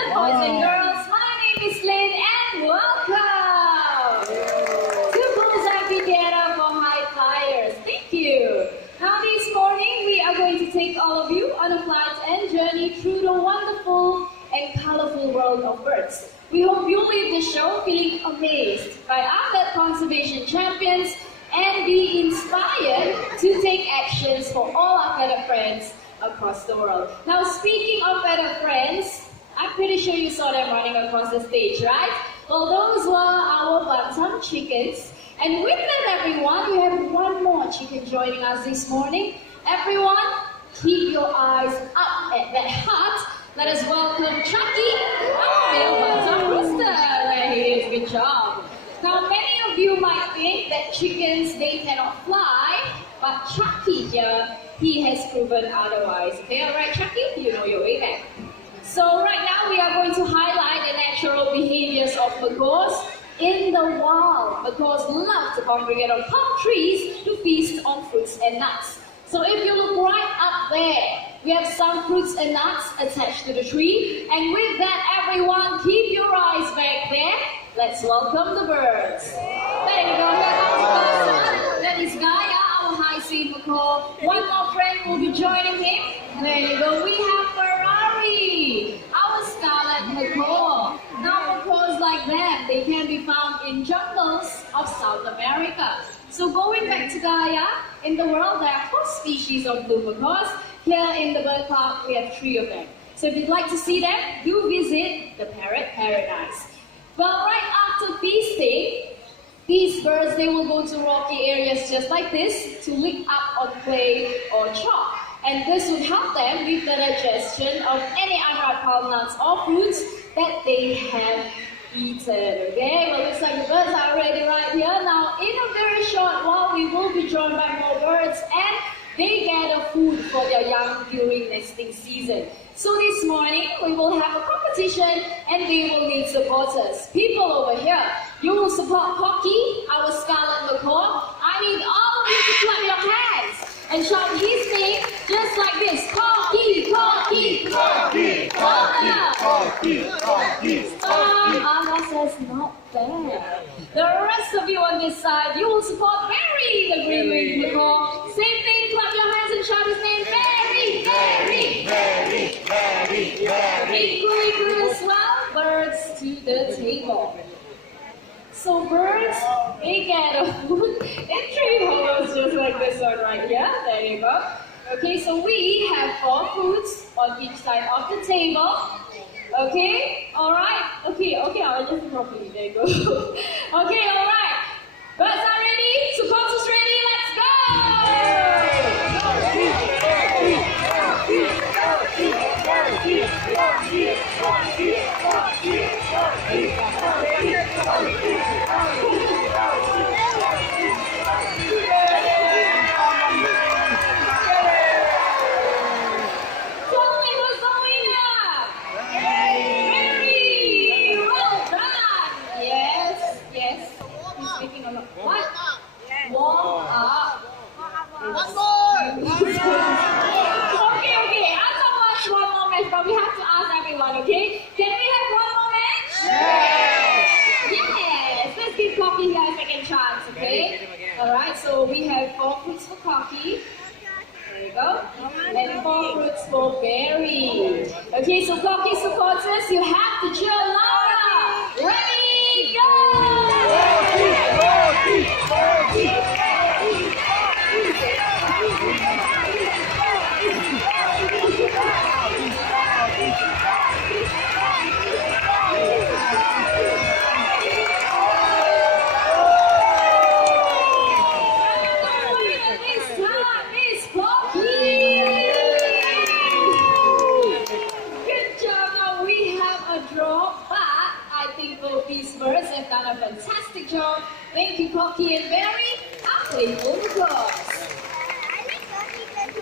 afternoon, boys and girls. My name is Lynn and welcome to Bulls Amphitheater for High Flyers. Thank you. Now this morning we are going to take all of you on a flight and journey through the wonderful and colorful world of birds. We hope you leave the show feeling amazed by our bird conservation champions and be inspired to take actions for all our feather friends across the world. Now speaking of feather friends, I'm pretty sure you saw them running across the stage, right? Well, those were our bantam chickens. And with them, everyone, we have one more chicken joining us this morning. Everyone, keep your eyes up at that hut. Let us welcome Chucky, our male bantam rooster. There he is, good job. Now, many of you might think that chickens, they cannot fly, but Chucky here, he has proven otherwise. Okay, alright Chucky, you know your way back. So right now we are going to highlight the natural behaviors of macaws in the wild. Macaws love to congregate on palm trees to feast on fruits and nuts. So if you look right up there, we have some fruits and nuts attached to the tree. And with that, everyone, keep your eyes back there. Let's welcome the birds. There you go, here comes the first one. That is Gaia, our high-seed macaw. One more friend will be joining him. There you go, we have Ferrari, our scarlet macaw. Now macaws like that, they can be found in jungles of South America. So going back to Gaia, in the world there are 4 species of blue macaws. Here in the bird park, we have 3 of them. So if you'd like to see them, do visit the Parrot Paradise. Well, right after feasting, these birds, they will go to rocky areas just like this to lick up on clay or chalk. And this would help them with the digestion of any unripe palm nuts or fruits that they have eaten. Okay, well, looks like the birds are ready right here. Now, in a very short while, we will be joined by more birds and they gather food for their young during nesting season. So this morning, we will have a competition and they will need supporters. People over here, you will support Pocky, our scarlet macaw. I need all of you to clap your hands and shout his name just like this. Pocky, Pocky, Pocky, Pocky, Pocky, says not bad. The rest of you on this side, you will support Barry, the green-winged macaw. Same thing, clap your hands and shout his name. Barry, Barry, Barry, Barry, Barry. Equally good as well, birds to the table. So birds, they get a food in 3 holes just like this one right here. There you go. Okay, so we have 4 foods on each side of the table. Okay, alright. Okay, I'll just properly. There you go. Okay, alright. Birds are ready? Supporters ready? Let's but we have to ask everyone, okay? Can we have one more match? Yes! Yes! Let's give Cocky here a second chance, okay? Alright, so we have 4 fruits for Cocky. There you go. And 4 fruits for Berry. Okay, so Cocky supporters, you have to cheer louder! Ready, go! These birds have done a fantastic job. Thank you, Cocky and Barry. Our playful applause.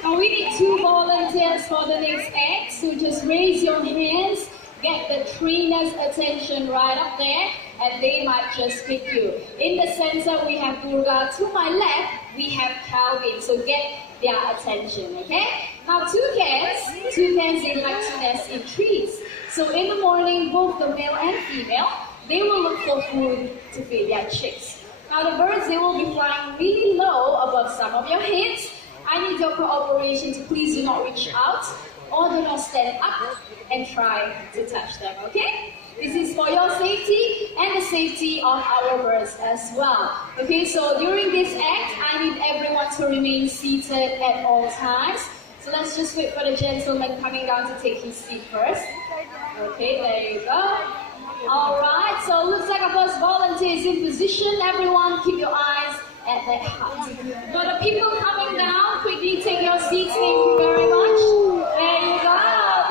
Now we need 2 volunteers for the next act, so just raise your hands, get the trainer's attention right up there, and they might just pick you. In the center, we have Durga. To my left, we have Calvin, so get their attention, okay? Now toucans, they like to nest in trees. So in the morning, both the male and female, they will look for food to feed their chicks. Now the birds, they will be flying really low above some of your heads. I need your cooperation to please do not reach out or do not stand up and try to touch them, okay? This is for your safety and the safety of our birds as well. Okay, so during this act, I need everyone to remain seated at all times. So let's just wait for the gentleman coming down to take his seat first. Okay, there you go. Alright, so looks like our first volunteer is in position. Everyone, keep your eyes at the hut. For the people coming down, quickly take your seats. Thank you very much. There you go.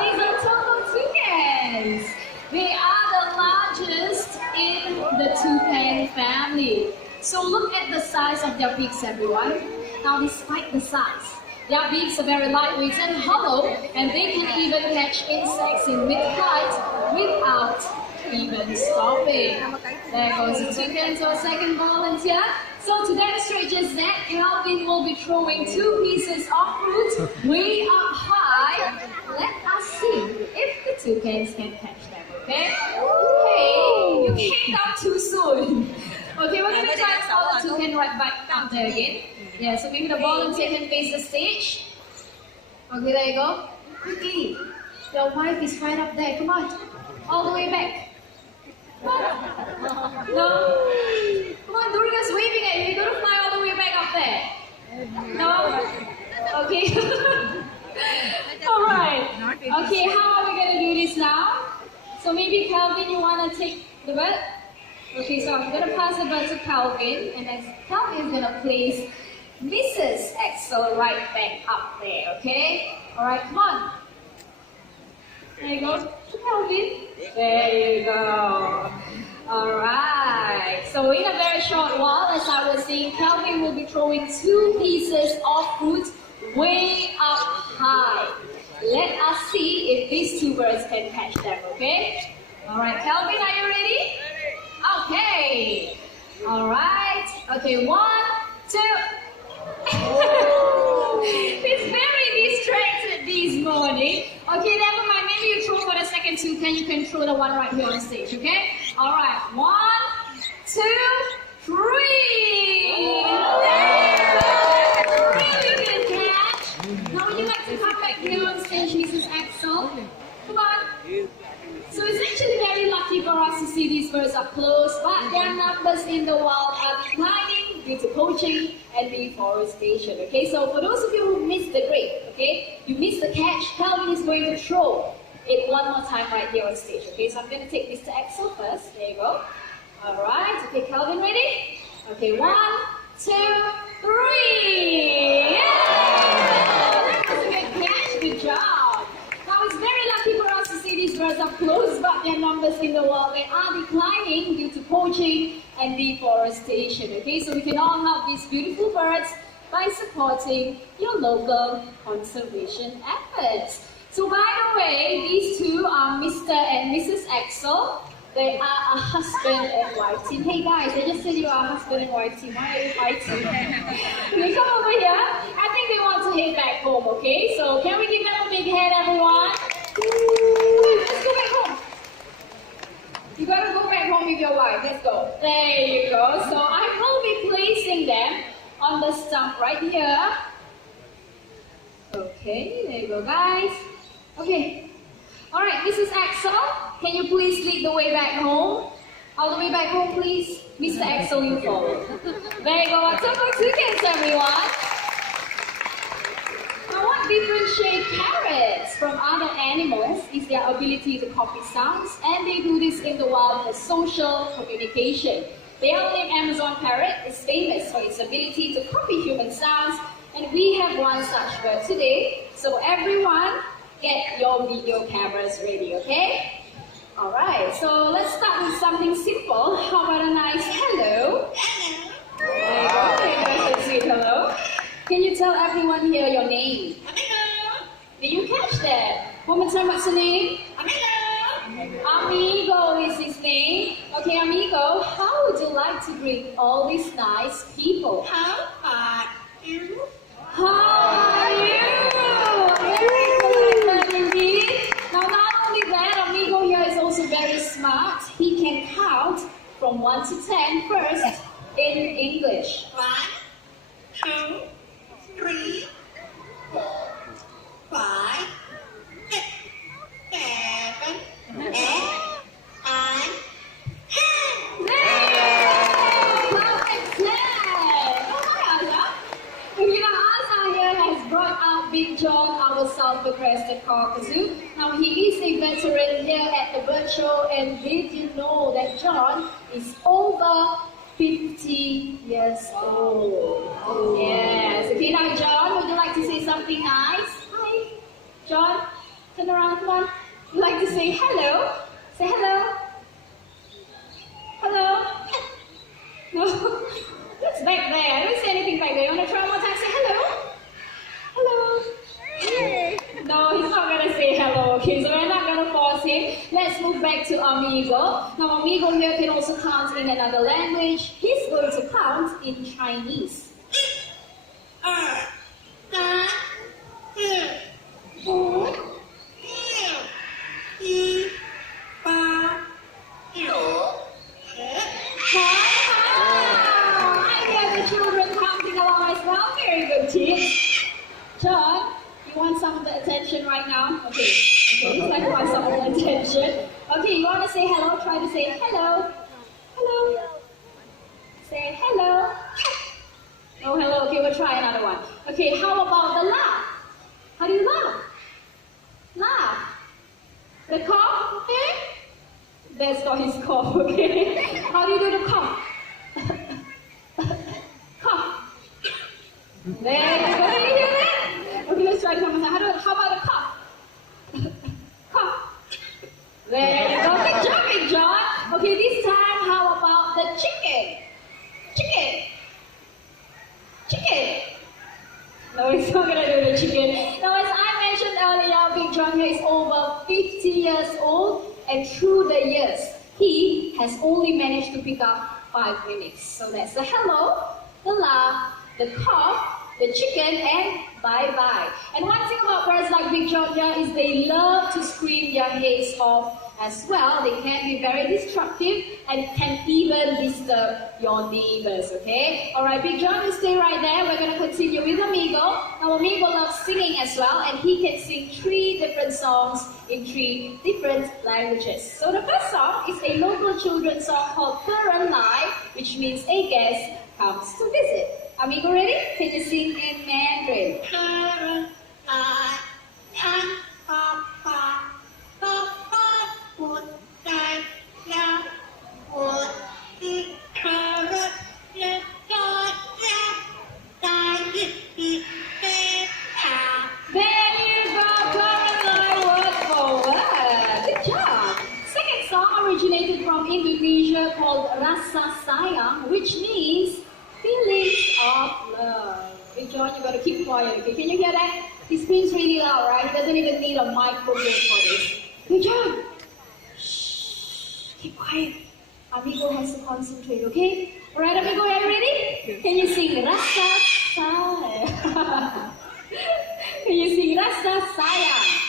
These are total toucans. They are the largest in the toucan family. So look at the size of their beaks, everyone. Now, despite the size, their beaks are very lightweight and hollow, and they can even catch insects in mid-flight without even stopping. There goes the toucan to our second volunteer. So to demonstrate just that, Calvin will be throwing 2 pieces of fruit way up high. Let us see if the toucans can catch them, okay? Hey, you came down too soon. Okay, we're going to try to follow the toucan right back down there again. Yeah, so maybe the volunteer can face the stage. Okay, there you go. Quickly. Your wife is right up there. Come on. All the way back. No? Come on, Durga's waving at you. You're going to fly all the way back up there. No? Okay. Alright. Okay, how are we going to do this now? So maybe Calvin, you want to take the bird? Okay, so I'm going to pass the bird to Calvin. And then Calvin is going to place Mrs. Axel right back up there, okay? Alright, come on. There you go. Calvin. There you go. Alright. So in a very short while, as I was saying, Calvin will be throwing 2 pieces of fruit way up high. Let us see if these 2 birds can catch them, okay? Alright, Calvin, are you ready? Okay. Alright. Okay, 1, 2. He's very distracted this morning. Okay, never mind. Maybe you throw for the second toucan. You can throw the one right here on stage, okay? Alright, 1, 2, 3. Really good catch. Now would you like to come back here on stage, Mrs. Axel? Come on. So it's actually very lucky for us to see these birds up close, but their numbers in the wild are declining due to poaching and deforestation. Okay, so for those of you who missed the grade, okay, you missed the catch, Calvin is going to throw it one more time right here on stage. Okay, so I'm going to take Mr. Axel first. There you go. Alright, okay, Calvin, ready? Okay, 1, 2, 3. Yeah! That was a good catch. Good job. Now it's very lucky for us to see these birds up close, but their numbers in the wild, they are declining due to poaching and deforestation. Okay, so we can all help these beautiful birds by supporting your local conservation efforts. So by the way, these 2 are Mr. and Mrs. Axel. They are a husband and wife team. Hey guys, I just said you are a husband and wife team. Why are you fighting? They come over here. I think they want to head back home, okay? So can we give them a big hand, everyone? Let's go back home. You gotta go back home with your wife. Let's go. There you go. So I will be placing them on the stump right here. Okay, there you go, guys. Okay. Alright, Mrs. Axel, can you please lead the way back home? All the way back home, please. Mr. Axel, you follow. There you go. Our total toucans, everyone. Now, what differentiates parrots from other animals is their ability to copy sounds, and they do this in the wild for social communication. The named Amazon parrot is famous for its ability to copy human sounds, and we have one such bird today. So everyone, get your video cameras ready, okay? Alright, so let's start with something simple. How about a nice hello? There you go. There you go. Sweet hello. Can you tell everyone here your name? Amigo. Did you catch that? One more time, what's your name? Amigo. Amigo is his name. Okay, Amigo, how would you like to greet all these nice people? How are you? How are you? Very good indeed. Now, not only that, Amigo, have Big John, our self-crested cockatoo. Now he is a veteran here at the bird show, and did you know that John is over 50 years old? Yes. Okay, now John, would you like to say something nice? Hi. John, turn around, come on. Would you like to say hello? Say hello. Hello. No. What's back there? I don't say anything back there. You want to try one more time? Say hello. Hello. Yay. No, he's not going to say hello, okay? So we're not going to force him. Let's move back to Amigo. Now, Amigo here can also count in another language. He's going to count in Chinese. John, you want some of the attention right now? Okay, it's like you want some of the attention. Okay, you want to say hello? Try to say hello. Hello. Say hello. Oh, hello. Okay, we'll try another one. Okay, how about the laugh? How do you laugh? Laugh. The cough, okay? That's not his cough, okay? How do you do the cough? Cough. There you go. You hear that? Okay, let's try it one more time. How about the cough? Cough. There you go. Good job, Big John. Okay, this time, how about the chicken? Chicken. Chicken. No, it's not gonna do the chicken. Now, as I mentioned earlier, Big John here is over 50 years old, and through the years, he has only managed to pick up 5 minutes. So that's the hello, the laugh, the cough, the chicken, and bye-bye. And one thing about birds like Big John here is they love to scream their heads off as well. They can be very destructive and can even disturb your neighbors, okay? Alright, Big John, you stay right there. We're going to continue with Amigo. Now, Amigo loves singing as well, and he can sing 3 different songs in 3 different languages. So the first song is a local children's song called Turan Lai, which means a guest comes to visit. Amigo, ready? Can you sing in Mandarin? Originated from Indonesia called Rasa Sayang, which means feelings of love. Hey John, you gotta keep quiet, okay? Can you hear that? He screams really loud, right? He doesn't even need a microphone for this. Hey John! Shh, keep quiet. Amigo has to concentrate, okay? Alright, Amigo, are you ready? Can you sing Rasa Sayang? Can you sing Rasa Sayang?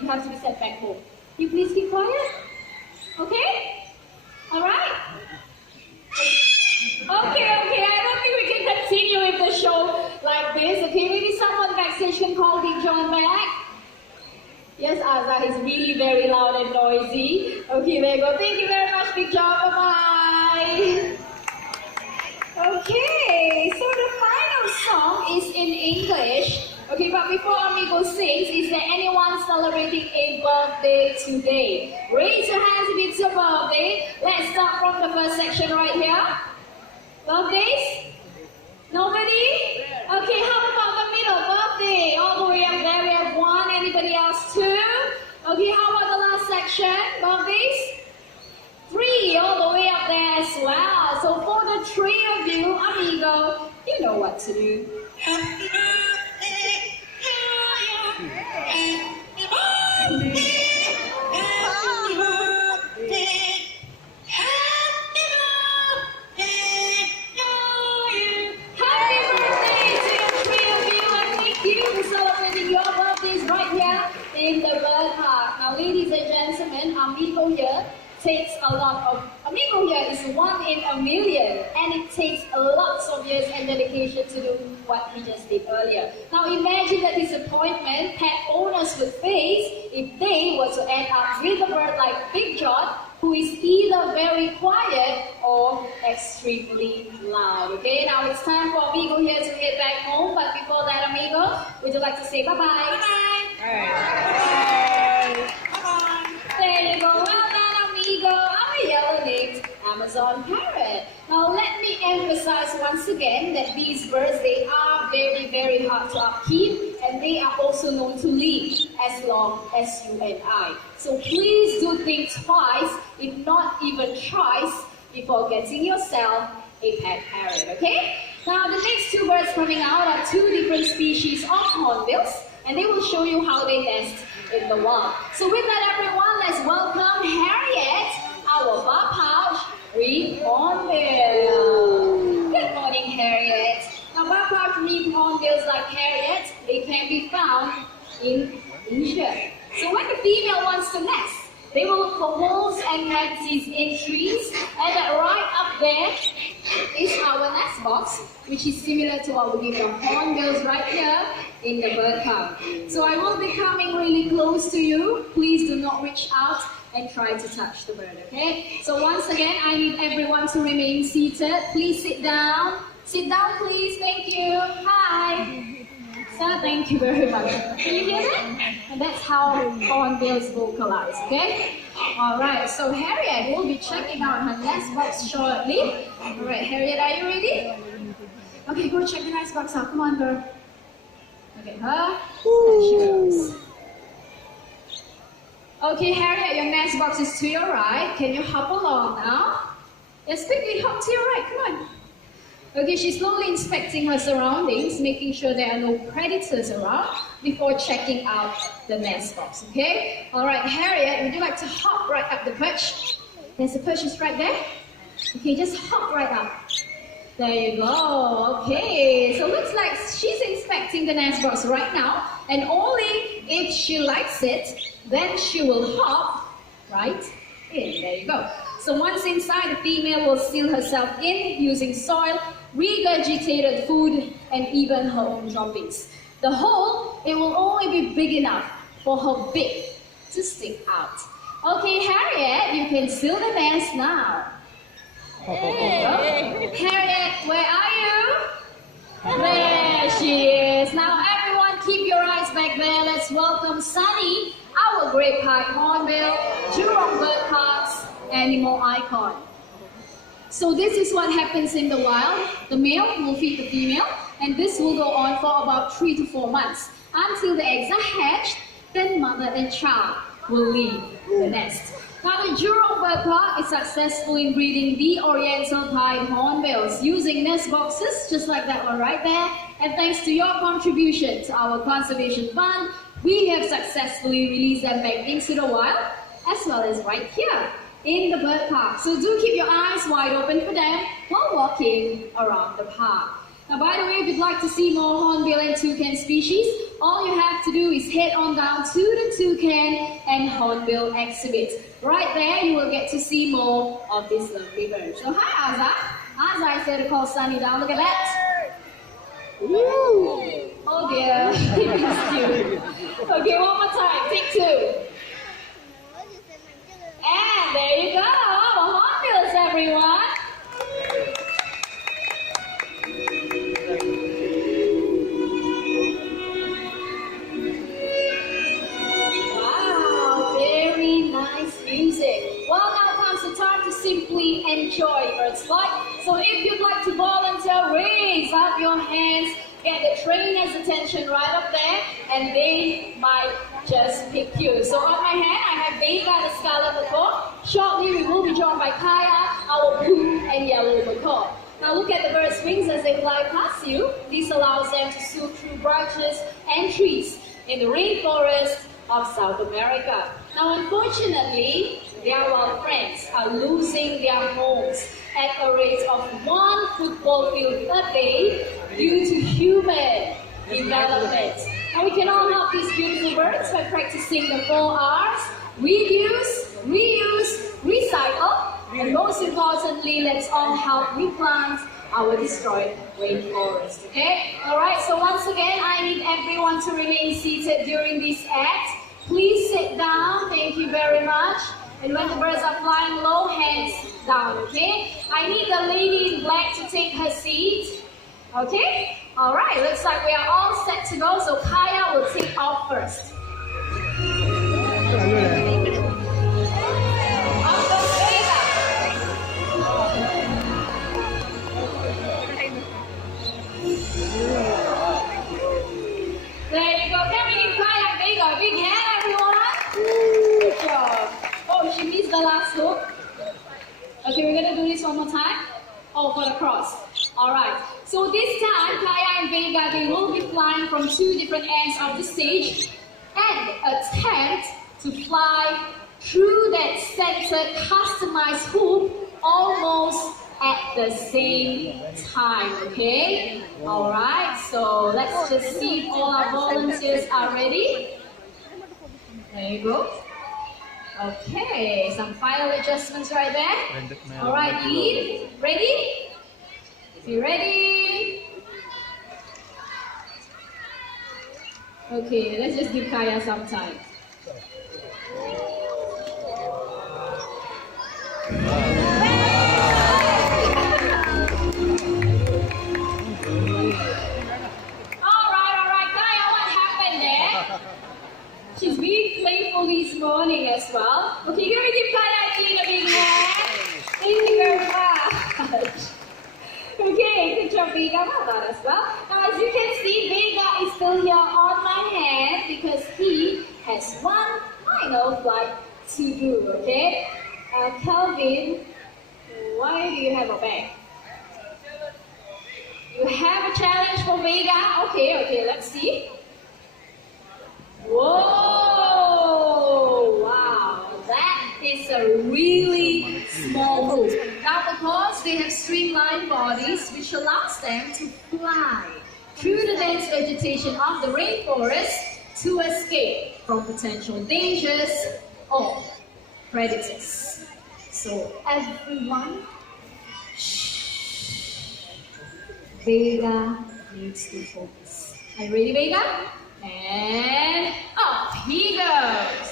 You have to be set back home. You please keep quiet. Okay? Alright? Okay, I don't think we can continue with the show like this. Okay, maybe someone backstage can call Big John back. Yes, Azza is really very loud and noisy. Okay, there you go. Thank you very much, Big John. Bye-bye. Okay, so the final song is in English. Okay, but before Amigo sings, is there anyone celebrating a birthday today? Raise your hands if it's your birthday. Let's start from the first section right here. Birthdays? Nobody? Okay, how about the middle? Birthday. All the way up there, we have 1. Anybody else? 2? Okay, how about the last section? Birthdays? 3. All the way up there as well. So for the 3 of you, Amigo, you know what to do. Happy birthday to you. Happy birthday. Happy birthday. Happy birthday to you. Happy birthday to the 3 of you, and thank you for celebrating your birthdays right here in the bird park. Now, ladies and gentlemen, Amigo here takes a lot of Amigo in a million, and it takes lots of years and dedication to do what we just did earlier. Now imagine the disappointment pet owners would face if they were to end up with a bird like Big John, who is either very quiet or extremely loud. Okay, now it's time for Amigo here to get back home, but before that, Amigo, would you like to say bye-bye? Bye-bye. Alright. Bye-bye. There you go. Well done, Amigo. Our yellow named Amazon parrot. Now let me emphasize once again that these birds, they are very, very hard to upkeep, and they are also known to live as long as you and I. So please do think twice, if not even twice, before getting yourself a pet parrot, okay? Now the next two birds coming out are two different species of hornbills, and they will show you how they nest in the wild. So with that, everyone, let's welcome Harriet, our bar pouch reed hornbill. Good morning, Harriet. Now bar pouch reed hornbills like Harriet, they can be found in Asia. So when the female wants to nest, they will look for holes and cavities in trees, and right up there is our nest box, which is similar to what we give our hornbills right here in the bird park. So I will be coming really close to you. Please do not reach out and try to touch the bird, okay? So once again, I need everyone to remain seated. Please sit down. Sit down, please. Thank you. Hi. So thank you very much. Can you hear that? And that's how hornbills vocalize, okay? Alright, so Harriet will be checking out her nest box shortly. Alright, Harriet, are you ready? Okay, go check the nest box out. Come on, girl. Okay, her. There she goes. Okay, Harriet, your nest box is to your right. Can you hop along now? Yes, quickly hop to your right. Come on. Okay, she's slowly inspecting her surroundings, making sure there are no predators around before checking out the nest box, okay? Alright, Harriet, would you like to hop right up the perch? There's a perch is right there. Okay, just hop right up. There you go. Okay, so looks like she's inspecting the nest box right now, and only if she likes it, then she will hop right in. There you go. So once inside, the female will seal herself in using soil, regurgitated food, and even her own droppings. The hole, it will only be big enough for her beak to stick out. Okay, Harriet, you can seal the nest now. Hey. Harriet, where are you? There she is. Now everyone keep your eyes back there. Let's welcome Sunny, our great pied hornbill, Jurong Bird Park's animal icon. So this is what happens in the wild. The male will feed the female, and this will go on for about 3 to 4 months until the eggs are hatched. Then mother and child will leave the nest. Now the Jurong Bird Park is successful in breeding the Oriental pied hornbills using nest boxes just like that one right there. And thanks to your contribution to our conservation fund, we have successfully released them back into the wild, as well as right here in the bird park. So do keep your eyes wide open for them while walking around the park. Now by the way, if you'd like to see more hornbill and toucan species, all you have to do is head on down to the toucan and hornbill exhibit. Right there you will get to see more of this lovely bird. So hi Azza. Azza is there to call Sunny down. Look at that. Woo. Oh dear. It's cute. Okay, one more time. Take 2. And there you go, our hornbills, everyone. Wow, very nice music. Well, now comes the time to simply enjoy Bird's Flight. So if you'd like to volunteer, raise up your hands. Get the trainer's attention right up there, and they might just pick you. So on my hand, I have Vega the Scarlet Macaw. Shortly, we will be joined by Kaya, our blue and yellow macaw. Now look at the bird's wings as they fly past you. This allows them to swoop through branches and trees in the rainforest of South America. Now unfortunately, their wild friends are losing their homes at a rate of 1 football field a day due to human development. Now we can all help these beautiful birds by practicing the 4 R's: reduce, reuse, recycle, and most importantly, ultimately, let's all help replant our destroyed rainforest. Okay? Alright, so once again, I need everyone to remain seated during this act. Please sit down. Thank you very much. And when the birds are flying low, hands down, okay? I need the lady in black to take her seat. Okay? Alright, looks like we are all set to go, so Kaya will take off first. There you go. Can we give Kaya a big hand, everyone? Good job. Oh, she missed the last hook. Okay, we're gonna do this one more time. Oh, for the cross. Alright. So this time, Kaya and Vega, they will be flying from two different ends of the stage and attempt to fly through that centered, customized hoop almost at the same time, okay? Alright, so let's just see if all our volunteers are ready. There you go. Okay, some final adjustments right there. Alright, lead. Ready? If you're ready. Okay, let's just give Kaya some time. Alright, Kaya, what happened there? She's being playful this morning as well. Okay, can we give Kaya a big hand? Thank you very much. Okay, good job, Vega. Well done as well. Now, as you can see, Vega is still here on my hand because he has one final flight to do, okay? Kelvin, why do you have a bag? You have a challenge for Vega? Okay, let's see. Whoa! Wow, that is a really small hoop. Now, because they have streamlined bodies, which allows them to fly through the dense vegetation of the rainforest to escape from potential dangers or predators. So, everyone, shh. Vega needs to focus. Are you ready, Vega? And up he goes.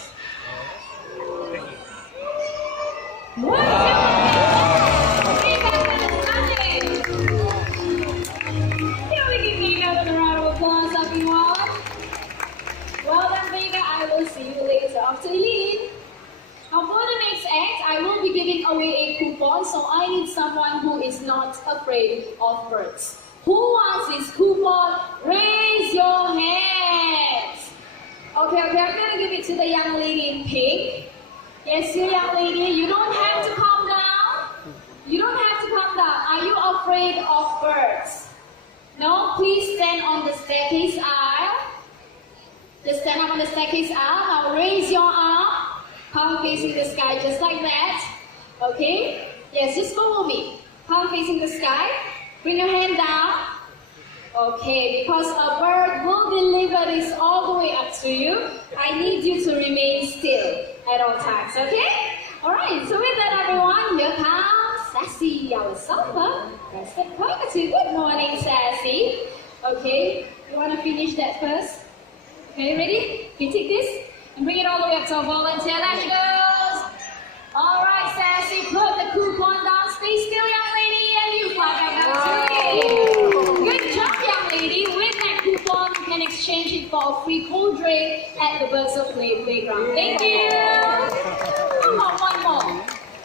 Wow! Vega fantastic! Can we give Vega a round of applause, everyone? Well done, Vega. I will see you later after you leave. Now for the next act, I will be giving away a coupon, so I need someone who is not afraid of birds. Who wants this coupon? Raise your hands. Okay, I'm gonna give it to the young lady in pink. Yes, you young lady, you don't have to calm down. You don't have to calm down. Are you afraid of birds? No? Please stand on the staircase aisle. Just stand up on the staircase aisle. Now raise your arm. Palm facing the sky just like that. Okay? Yes, just follow me. Palm facing the sky. Bring your hand down. Okay, because a bird will deliver this all the way up to you, I need you to remain still at all times, okay? Alright, so with that everyone, here comes Sassy, our sulfur. Rested cockatoo. Good morning, Sassy. Okay, you want to finish that first? Okay, ready? You take this and bring it all the way up to our volunteer. There she goes. Alright, Sassy, put the coupon down. Stay still, young lady, and you fly back up to me. Good job, young lady. With that coupon, you can exchange it for a free cold drink at the Birds of Play playground. Thank you. Come on, one more.